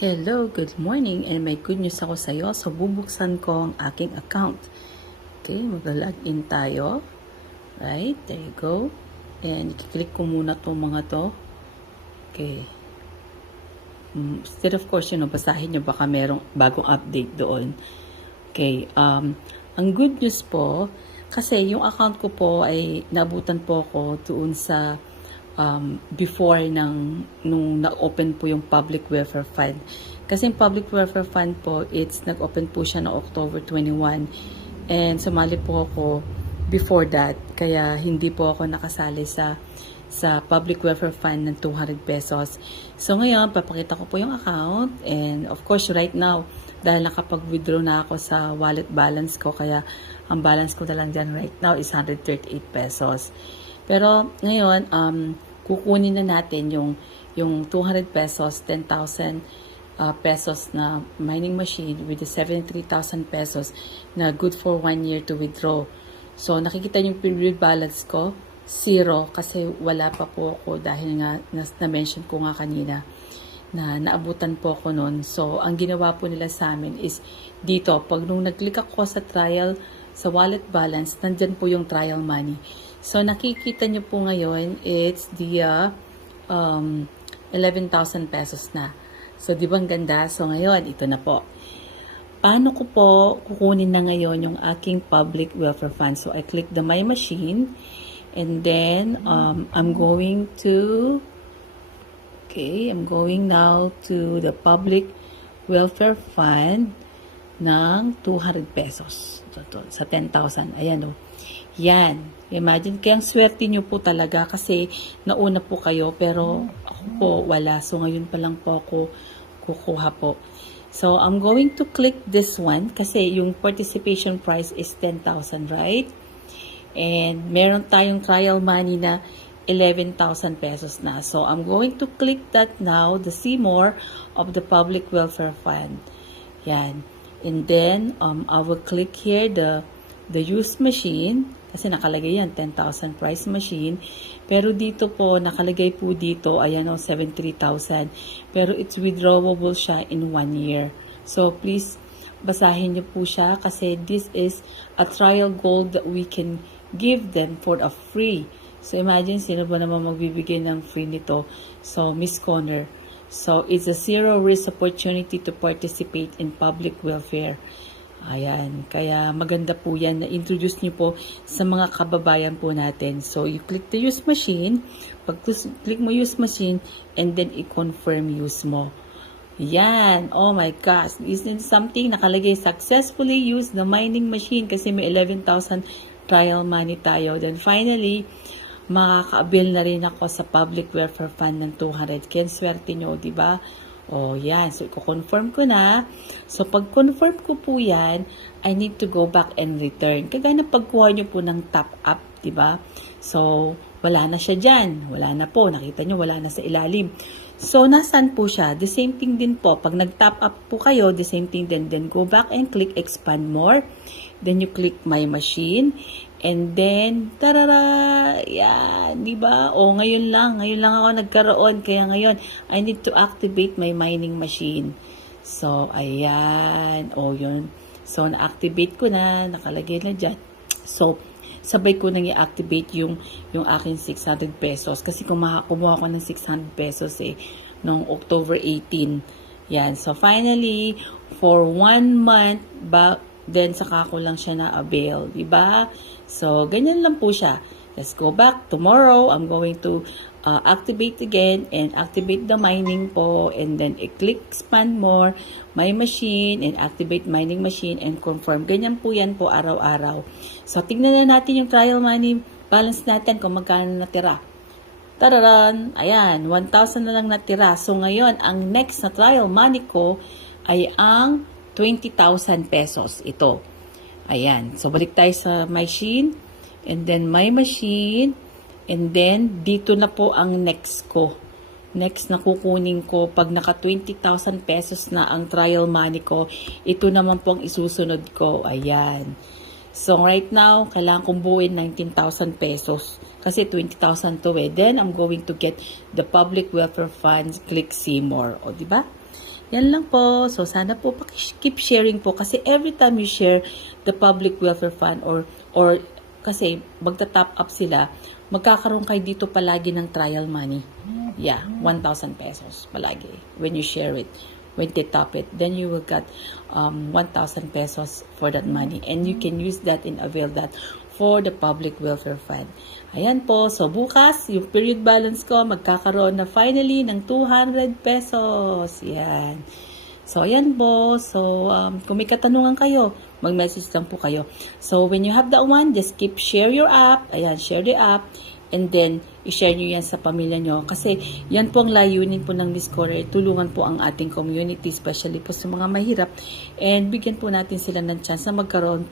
Hello, good morning, and may good news ako sa iyo. So, bubuksan ko ang aking account. Okay, mag-login tayo. Right, there you go. And i-click ko muna itong mga to. Okay. Instead of course, basahin nyo baka merong bagong update doon. Okay, ang good news po, kasi yung account ko po ay nabutan po ako doon sa before nung na-open po yung Public Welfare Fund. Kasi yung Public Welfare Fund po, nag-open po siya no October 21. And sumali po ako before that. Kaya hindi po ako nakasali sa Public Welfare Fund ng 200 pesos. So ngayon, papakita ko po yung account. And of course, right now, dahil nakapag-withdraw na ako sa wallet balance ko, kaya ang balance ko na lang dyan right now is 138 pesos. Pero ngayon, kukunin na natin yung 200 pesos, 10,000 pesos na mining machine with the 73,000 pesos na good for 1 year to withdraw. So, nakikita yung period balance ko, 0 kasi wala pa po ako dahil nga na-mention ko nga kanina na naabutan po ako noon. So, ang ginawa po nila sa amin is dito, pag nung nag-click ako sa trial, sa wallet balance, nandyan po yung trial money. So, nakikita nyo po ngayon, it's the 11,000 pesos na. So, di ba ang ganda? So, ngayon, ito na po. Paano ko po kukunin na ngayon yung aking Public Welfare Fund? So, I click the My Machine, and then, I'm going now to the Public Welfare Fund ng 200 pesos. Ito, sa 10,000. Ayan o. Yan. Imagine, kaya ang swerte nyo po talaga kasi nauna po kayo pero ako po wala. So, ngayon pa lang po ako kukuha po. So, I'm going to click this one kasi yung participation price is 10,000, right? And meron tayong trial money na 11,000 pesos na. So, I'm going to click that now, the see more of the Public Welfare Fund. Yan. And then, I will click here the use machine. Kasi nakalagay yan, 10,000 price machine. Pero dito po, nakalagay po dito, ayan o, 73,000. Pero it's withdrawable siya in 1 year. So, please, basahin niyo po siya kasi this is a trial gold that we can give them for a free. So, imagine, sino ba naman magbibigay ng free nito? So, Miss Connor. So, it's a zero risk opportunity to participate in public welfare. Ayan, kaya maganda po yan na introduce niyo po sa mga kababayan po natin. So, you click the use machine. Pag click mo use machine, and then i-confirm use mo. Yan, oh my gosh, isn't something nakalagay successfully use the mining machine kasi may 11,000 trial money tayo. Then finally, makaka-avail na rin ako sa Public Welfare Fund ng 200. Kaya swerte nyo, di ba? Oh, yan. So, i-confirm ko na. So, pag-confirm ko po yan, I need to go back and return. Kagaya na pagkuha nyo po ng top up, di ba? So, wala na siya dyan. Wala na po. Nakita nyo, wala na sa ilalim. So, nasan po siya? The same thing din po. Pag nag-top up po kayo, the same thing din. Then, go back and click expand more. Then, you click my machine. And then, tarara! Yan, di ba? O, ngayon lang ako nagkaroon. Kaya ngayon, I need to activate my mining machine. So, ayan. O, yun. So, na-activate ko na. Nakalagay na dyan. So, sabay ko nang i-activate yung aking 600 pesos. Kasi kumuha ko ng 600 pesos noong October 18. Yan. So, finally, for 1 month, then saka ko lang siya na-avail. Diba? So, ganyan lang po siya. Let's go back. Tomorrow, I'm going to activate again and activate the mining po. And then, i-click expand more, my machine, and activate mining machine and confirm. Ganyan po yan po araw-araw. So, tignan na natin yung trial money balance natin kung magkano natira. Tararan! Ayan, 1,000 na lang natira. So, ngayon, ang next na trial money ko ay ang 20,000 pesos. Ito. Ayan. So, balik tayo sa machine. And then, my machine. And then, dito na po ang next ko. Next na kukunin ko. Pag naka 20,000 pesos na ang trial money ko, ito naman po ang isusunod ko. Ayan. So, right now, kailangan kong buuin 19,000 pesos. Kasi 20,000 to Then, I'm going to get the Public Welfare Funds. Click see more. O, diba? Yan lang po. So, sana po keep sharing po kasi every time you share the public welfare fund or kasi magta-top up sila, magkakaroon kayo dito palagi ng trial money. Yeah, 1,000 pesos palagi when you share it. When they top it, then you will get 1,000 pesos for that money and you can use that and avail that for the public welfare fund. Ayan po, so bukas, yung period balance ko, magkakaroon na finally ng 200 pesos. Yan. So, ayan po. So, kung may katanungan kayo, mag-message lang po kayo. So, when you have that one, just share your app. Ayan, share the app. And then, i-share nyo yan sa pamilya nyo. Kasi, yan po ang layunin po ng Miss Corner. Tulungan po ang ating community, especially po sa mga mahirap. And bigyan po natin sila ng chance na magkaroon po